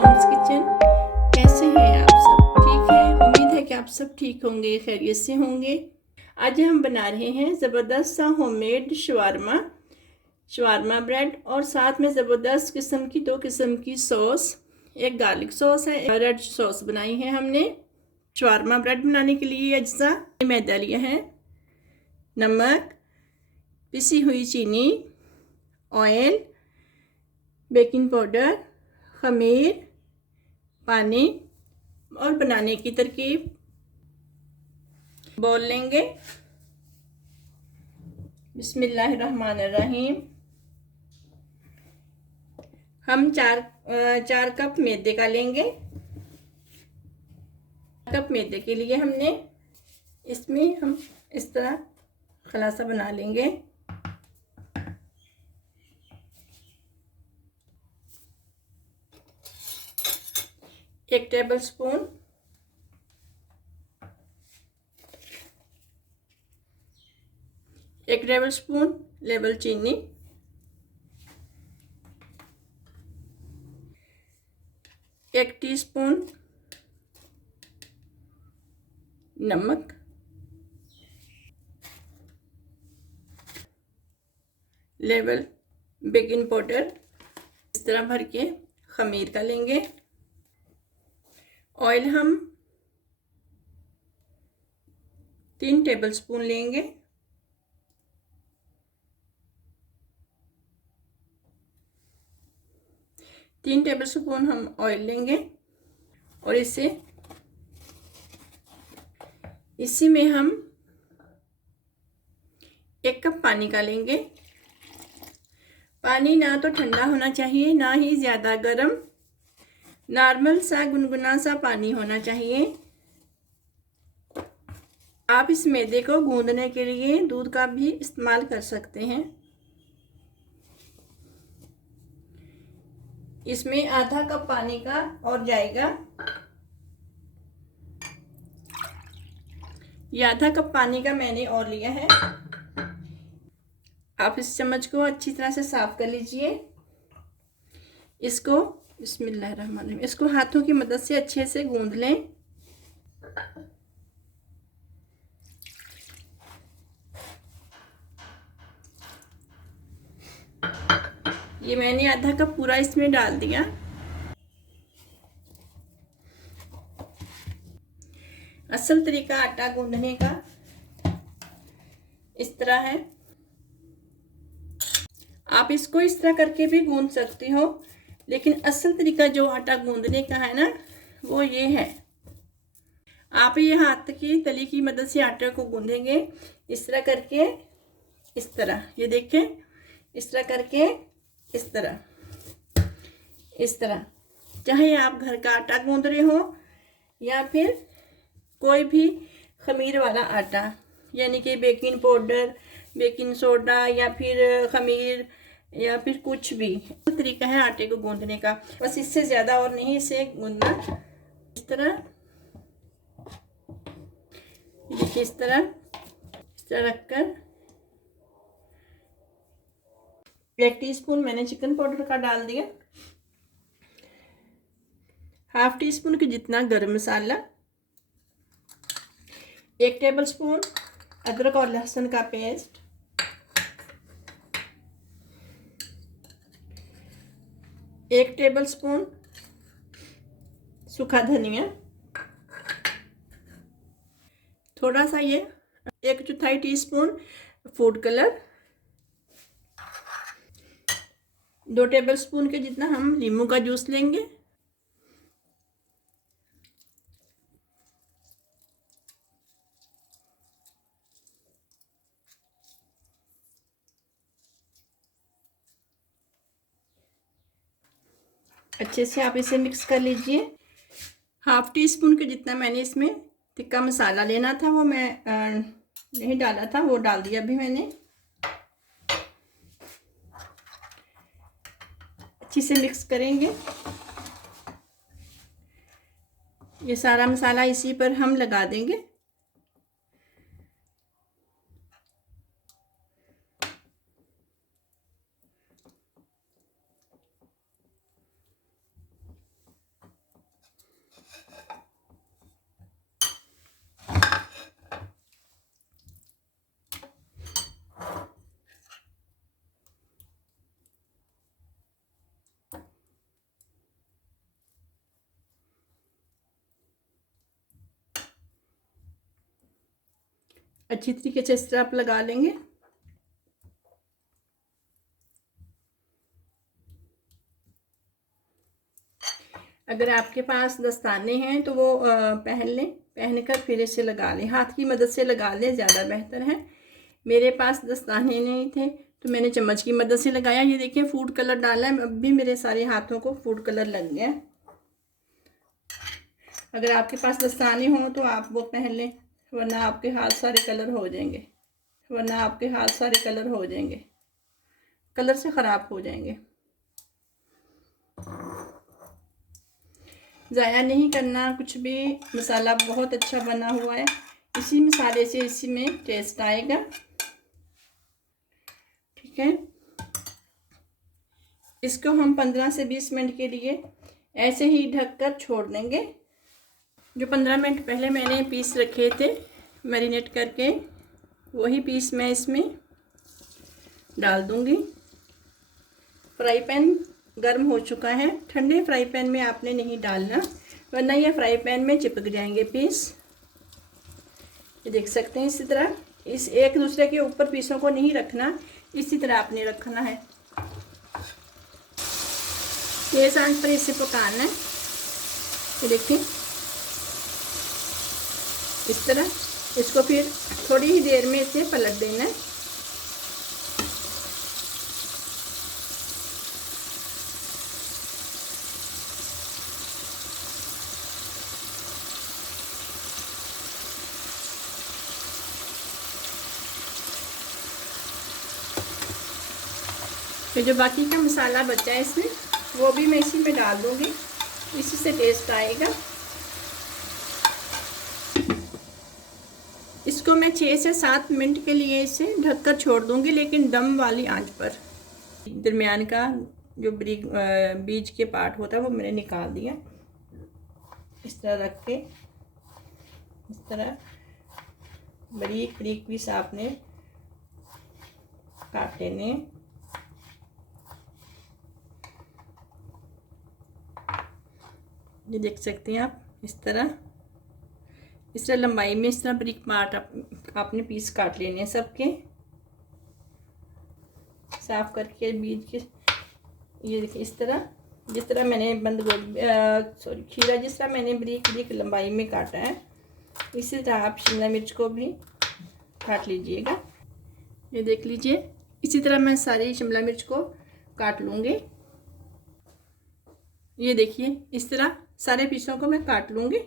Mom's kitchen. कैसे हैं आप सब? ठीक है, उम्मीद है कि आप सब ठीक होंगे, खैरियत से होंगे। आज हम बना रहे हैं ज़बरदस्त सा होममेड शवारमा ब्रेड और साथ में ज़बरदस्त किस्म की 2 किस्म की सॉस। एक गार्लिक सॉस है, एक रेड सॉस बनाई है हमने। शवारमा ब्रेड बनाने के लिए अज्जा मैदा लिया है, नमक, पिसी हुई चीनी, ऑयल, बेकिंग पाउडर, खमीर, पानी। और बनाने की तरकीब, बॉल लेंगे, बिस्मिल्लाहिर्रहमानिर्रहीम। हम चार कप मैदे का लेंगे। कप मैदे के लिए हमने इसमें हम इस तरह खलासा बना लेंगे। एक टेबलस्पून लेवल चीनी, एक टीस्पून नमक, लेवल बेकिंग पाउडर। इस तरह भर के खमीर का लेंगे। ऑयल हम 3 टेबलस्पून लेंगे। तीन टेबलस्पून हम ऑयल लेंगे और इसी में हम 1 कप पानी का लेंगे। पानी ना तो ठंडा होना चाहिए, ना ही ज़्यादा गर्म, नॉर्मल सा गुनगुना सा पानी होना चाहिए। आप इस मैदे को गूंदने के लिए दूध का भी इस्तेमाल कर सकते हैं। इसमें आधा कप पानी का और जाएगा। ये आधा कप पानी का मैंने और लिया है। आप इस चम्मच को अच्छी तरह से साफ कर लीजिए। इसको बिस्मिल्लाहिर्रहमानिर्रहीम, इसको हाथों की मदद से अच्छे से गूंद लें। ये मैंने आधा कप पूरा इसमें डाल दिया। असल तरीका आटा गूंदने का इस तरह है। आप इसको इस तरह करके भी गूंद सकते हो, लेकिन असल तरीका जो आटा गूंदने का है ना, वो ये है। आप ये हाथ की तली की मदद से आटे को गूंदेंगे इस तरह करके, इस तरह, ये देखें, इस तरह करके, इस तरह। चाहे आप घर का आटा गूंद रहे हो या फिर कोई भी खमीर वाला आटा, यानी कि बेकिंग पाउडर, बेकिंग सोडा या फिर खमीर या फिर कुछ भी तरीका है आटे को गूंदने का। बस इससे ज़्यादा और नहीं, इसे गूंदना इस तरह, देखिए इस तरह रखकर। 1 टीस्पून मैंने चिकन पाउडर का डाल दिया, ½ टीस्पून के जितना गरम मसाला, 1 टेबलस्पून अदरक और लहसुन का पेस्ट, 1 टेबलस्पून सूखा धनिया, थोड़ा सा ये 1/4 टीस्पून फूड कलर, 2 टेबलस्पून के जितना हम नींबू का जूस लेंगे। अच्छे से आप इसे मिक्स कर लीजिए। ½ टीस्पून के जितना मैंने इसमें तिक्का मसाला लेना था, वो मैं नहीं डाला था, वो डाल दिया अभी मैंने। अच्छे से मिक्स करेंगे। ये सारा मसाला इसी पर हम लगा देंगे। अच्छी तरीके से इस तरह आप लगा लेंगे। अगर आपके पास दस्ताने हैं तो वो पहन लें, पहन कर फिर इसे लगा लें, हाथ की मदद से लगा लें, ज़्यादा बेहतर है। मेरे पास दस्ताने नहीं थे तो मैंने चम्मच की मदद से लगाया। ये देखिए फूड कलर डाला है, अब भी मेरे सारे हाथों को फूड कलर लग गया। अगर आपके पास दस्ताने हों तो आप वो पहन लें, वरना आपके हाथ सारे कलर हो जाएंगे, कलर से ख़राब हो जाएंगे। ज़ाया नहीं करना कुछ भी, मसाला बहुत अच्छा बना हुआ है। इसी मसाले से इसी में टेस्ट आएगा। ठीक है, इसको हम 15 से 20 मिनट के लिए ऐसे ही ढककर छोड़ देंगे। जो 15 मिनट पहले मैंने पीस रखे थे मैरिनेट करके, वही पीस मैं इसमें डाल दूंगी। फ्राई पैन गर्म हो चुका है। ठंडे फ्राई पैन में आपने नहीं डालना, वरना ये फ्राई पैन में चिपक जाएंगे पीस। ये देख सकते हैं इसी तरह, इस एक दूसरे के ऊपर पीसों को नहीं रखना, इसी तरह आपने रखना है। तेज आंच पर इसे पकाना है। ये देखिए इस तरह, इसको फिर थोड़ी ही देर में इसे पलट देना है। फिर जो बाकी का मसाला बचा है इसमें, वो भी मैं इसी में डाल दूंगी, इसी से टेस्ट आएगा। इसको मैं 6 से 7 मिनट के लिए इसे ढककर छोड़ दूंगी, लेकिन दम वाली आंच पर। दरमियान का जो बीज के पार्ट होता है वो मैंने निकाल दिया। इस तरह रख के, इस तरह बारीक बारीक पीस आपने काट लेने। ये देख सकते हैं आप, इस तरह लंबाई में इस तरह बारीक पार्ट आपने पीस काट लेने हैं सबके, साफ करके बीज के। ये देखिए इस तरह, जिस तरह मैंने खीरा जिस तरह मैंने बारीक बारीक लंबाई में काटा है, इसी तरह आप शिमला मिर्च को भी काट लीजिएगा। ये देख लीजिए, इसी तरह मैं सारी शिमला मिर्च को काट लूँगी। ये देखिए इस तरह सारे पीसों को मैं काट लूँगी।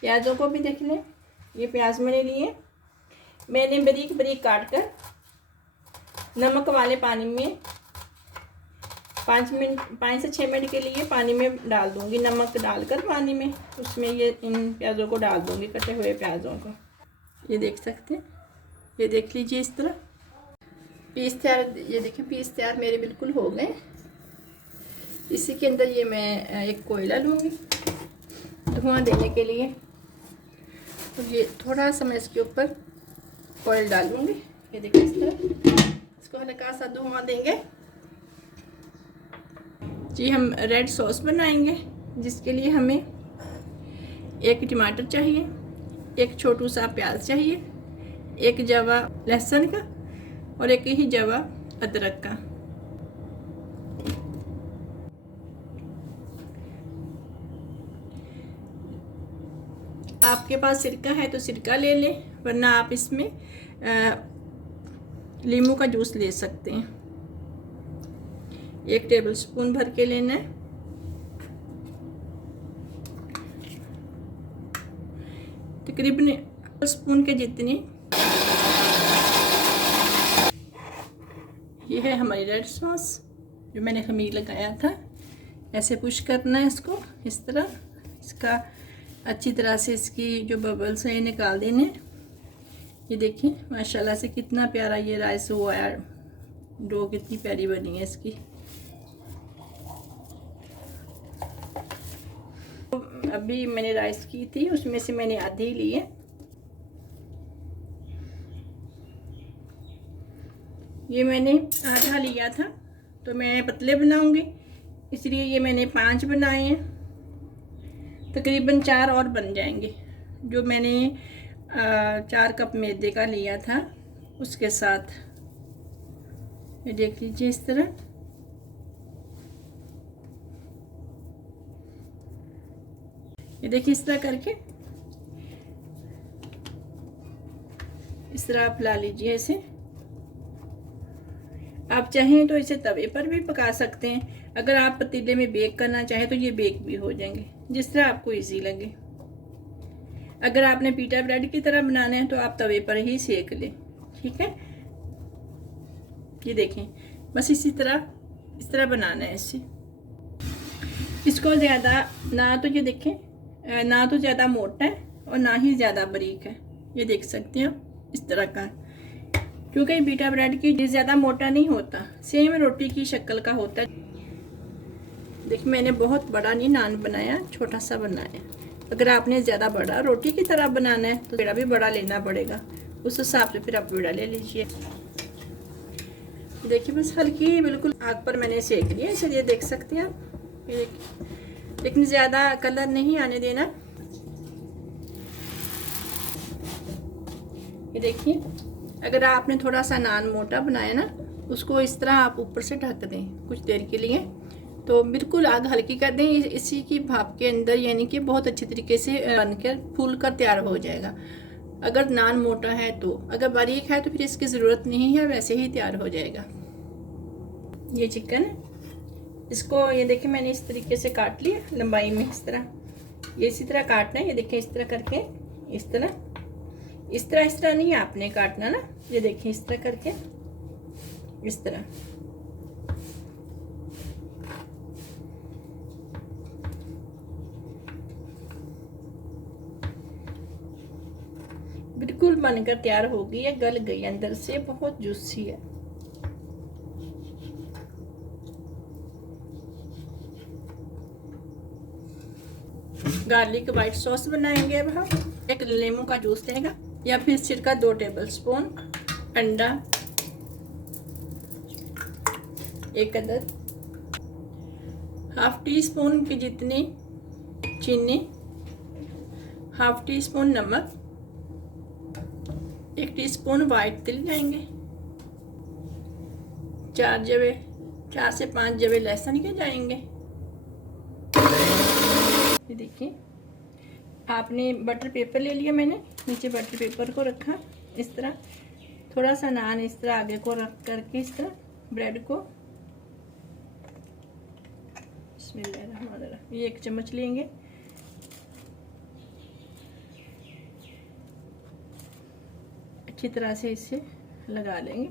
प्याज़ों को भी देख लें, ये प्याज मैंने लिए, मैंने बारीक बारीक काट कर नमक वाले पानी में 5 से 6 मिनट के लिए पानी में डाल दूँगी। नमक डालकर पानी में उसमें ये इन प्याज़ों को डाल दूँगी, कटे हुए प्याज़ों को। ये देख सकते हैं, ये देख लीजिए इस तरह पीस तैयार। ये देखिए पीस तैयार मेरे बिल्कुल हो गए। इसी के अंदर ये मैं एक कोयला लूँगी धुआं देने के लिए, और ये थोड़ा सा मैं इसके ऊपर ऑयल डालूँगी। ये देखिए इस तरह इसको हल्का सा धुआं देंगे। जी हम रेड सॉस बनाएंगे, जिसके लिए हमें 1 टमाटर चाहिए, 1 छोटू सा प्याज चाहिए, 1 जवा लहसुन का और 1 ही जवा अदरक का। आपके पास सिरका है तो सिरका ले लें, वरना आप इसमें नींबू का जूस ले सकते हैं। 1 टेबलस्पून भर के लेना है। तकरीबन 1 स्पून के जितनी। ये है हमारी रेड सॉस जो मैंने खमीर लगाया था। ऐसे पुश करना है इसको, इस तरह इसका अच्छी तरह से इसकी जो बबल्स हैं निकाल देने। ये देखिए माशाल्लाह से कितना प्यारा ये राइस हुआ है, डो कितनी प्यारी बनी है इसकी। अभी मैंने राइस की थी, उसमें से मैंने आधी ली है। ये मैंने आधा लिया था, तो मैं पतले बनाऊंगी, इसलिए ये मैंने 5 बनाए हैं। तकरीबन 4 और बन जाएंगे। जो मैंने 4 कप मैदे का लिया था, उसके साथ ये देख लीजिए इस तरह। ये देखिए इस तरह करके इस तरह आप ला लीजिए ऐसे। आप चाहें तो इसे तवे पर भी पका सकते हैं। अगर आप पतीले में बेक करना चाहें तो ये बेक भी हो जाएंगे, जिस तरह आपको इजी लगे। अगर आपने पीटा ब्रेड की तरह बनाना है तो आप तवे पर ही सेक लें, ठीक है। ये देखें, बस इसी तरह इस तरह बनाना है इसे। इसको ज़्यादा ना तो ये देखें, ना तो ज़्यादा मोटा है और ना ही ज़्यादा बारीक है। ये देख सकते हैं इस तरह का, क्योंकि बीटा ब्रेड की ज़्यादा मोटा नहीं होता, सेम रोटी की शक्ल का होता है। देखिए मैंने बहुत बड़ा नहीं नान बनाया, छोटा सा बनाया। अगर आपने ज़्यादा बड़ा रोटी की तरह बनाना है तो पेड़ा भी बड़ा लेना पड़ेगा, उस हिसाब से फिर आप पेड़ा ले लीजिए। देखिए बस हल्की बिल्कुल आग पर मैंने सेक लिया, इसलिए देख सकते हैं आप। लेकिन ज़्यादा कलर नहीं आने देना। ये देखिए, अगर आपने थोड़ा सा नान मोटा बनाया ना, उसको इस तरह आप ऊपर से ढक दें कुछ देर के लिए, तो बिल्कुल आग हल्की कर दें। इसी की भाप के अंदर यानी कि बहुत अच्छी तरीके से बनकर फूल कर तैयार हो जाएगा। अगर नान मोटा है तो, अगर बारीक है तो फिर इसकी ज़रूरत नहीं है, वैसे ही तैयार हो जाएगा। ये चिकन है, इसको ये देखिए मैंने इस तरीके से काट लिया लंबाई में इस तरह। ये इसी तरह काटना है। ये देखिए इस तरह करके इस तरह नहीं आपने काटना ना। ये देखिए इस तरह करके इस तरह। बिल्कुल बनकर तैयार हो गई है, गल गई अंदर से, बहुत जूसी है। गार्लिक वाइट सॉस बनाएंगे अब हम। एक नींबू का जूस रहेगा या फिर सिरका 2 टेबलस्पून, अंडा 1 अदद, हाफ टी स्पून की जितनी चीनी, हाफ टी स्पून नमक, 1 टीस्पून वाइट तिल जाएंगे, 4 से 5 जवे लहसुन के जाएंगे। ये देखिए आपने बटर पेपर ले लिया, मैंने नीचे बटर पेपर को रखा इस तरह। थोड़ा सा नान इस तरह आगे को रख करके इस तरह ब्रेड को बिस्मिल्लाहिर्रहमानिर्रहीम ये 1 चम्मच लेंगे। अच्छी तरह से इसे लगा लेंगे।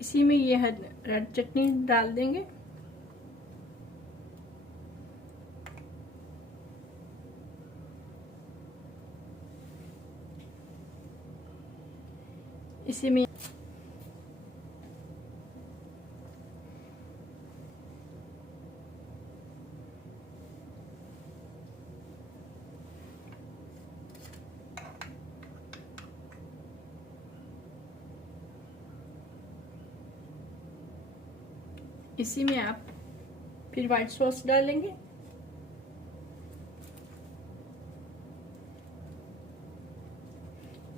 इसी में ये रेड चटनी डाल देंगे। इसी में आप फिर वाइट सॉस डालेंगे।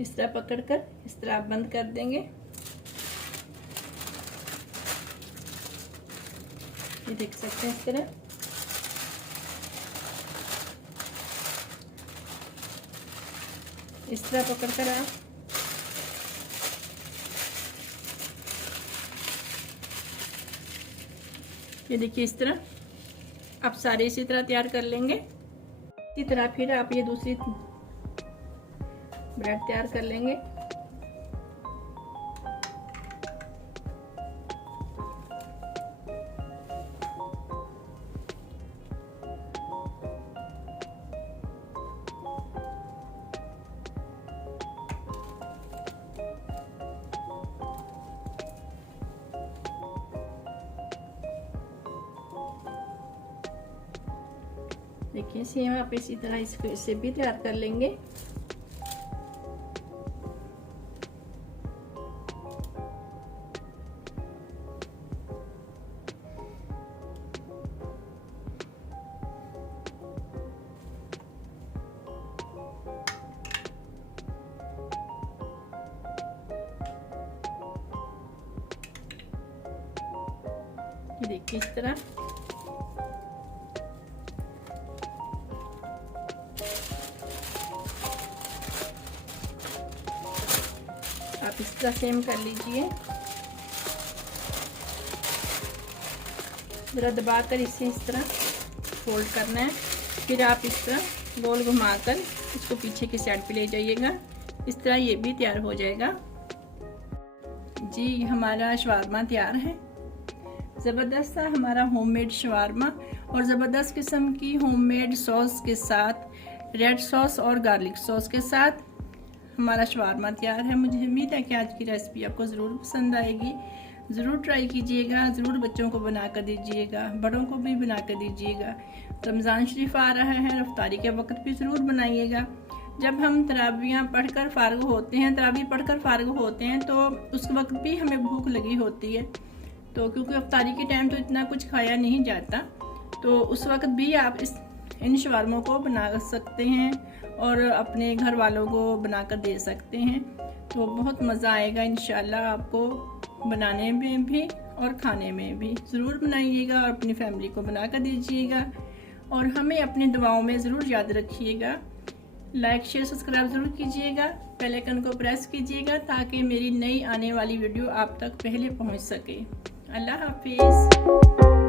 इस तरह पकड़कर इस तरह आप बंद कर देंगे। ये देख सकते हैं इस तरह। इस तरह पकड़कर आप ये देखिए इस तरह आप सारे इसी तरह तैयार कर लेंगे। इसी तरह फिर आप ये दूसरी ब्रेड तैयार कर लेंगे। देखिए सेम आप इसी तरह इसको इसे भी तैयार कर लेंगे। ये देखिए इस तरह। आप इस तरह सेम कर लीजिए। ज़रा दबाकर इसे इस तरह फोल्ड करना है, फिर आप इस तरह गोल घुमाकर इसको पीछे की साइड पे ले जाइएगा। इस तरह ये भी तैयार हो जाएगा। जी हमारा शवारमा तैयार है। ज़बरदस्त सा हमारा होममेड शवारमा और ज़बरदस्त किस्म की होममेड सॉस के साथ, रेड सॉस और गार्लिक सॉस के साथ हमारा शवारमा तैयार है। मुझे उम्मीद है कि आज की रेसिपी आपको ज़रूर पसंद आएगी। ज़रूर ट्राई कीजिएगा, ज़रूर बच्चों को बना कर दीजिएगा, बड़ों को भी बना कर दीजिएगा। रमज़ान शरीफ आ रहा है, इफ्तारी के वक्त भी ज़रूर बनाइएगा। जब हम तरावियाँ पढ़कर फ़ारिग होते हैं, तरावी पढ़कर फ़ारिग होते हैं तो उस वक्त भी हमें भूख लगी होती है, तो क्योंकि इफ्तारी के टाइम तो इतना कुछ खाया नहीं जाता, तो उस वक्त भी आप इन शवारमों को बना सकते हैं और अपने घर वालों को बना कर दे सकते हैं। तो बहुत मज़ा आएगा इंशाल्लाह आपको बनाने में भी और खाने में भी। ज़रूर बनाइएगा और अपनी फैमिली को बना कर दीजिएगा और हमें अपनी दुआओं में ज़रूर याद रखिएगा। लाइक शेयर सब्सक्राइब ज़रूर कीजिएगा, बेल आइकन को प्रेस कीजिएगा ताकि मेरी नई आने वाली वीडियो आप तक पहले पहुंच सके। अल्लाह हाफिज़।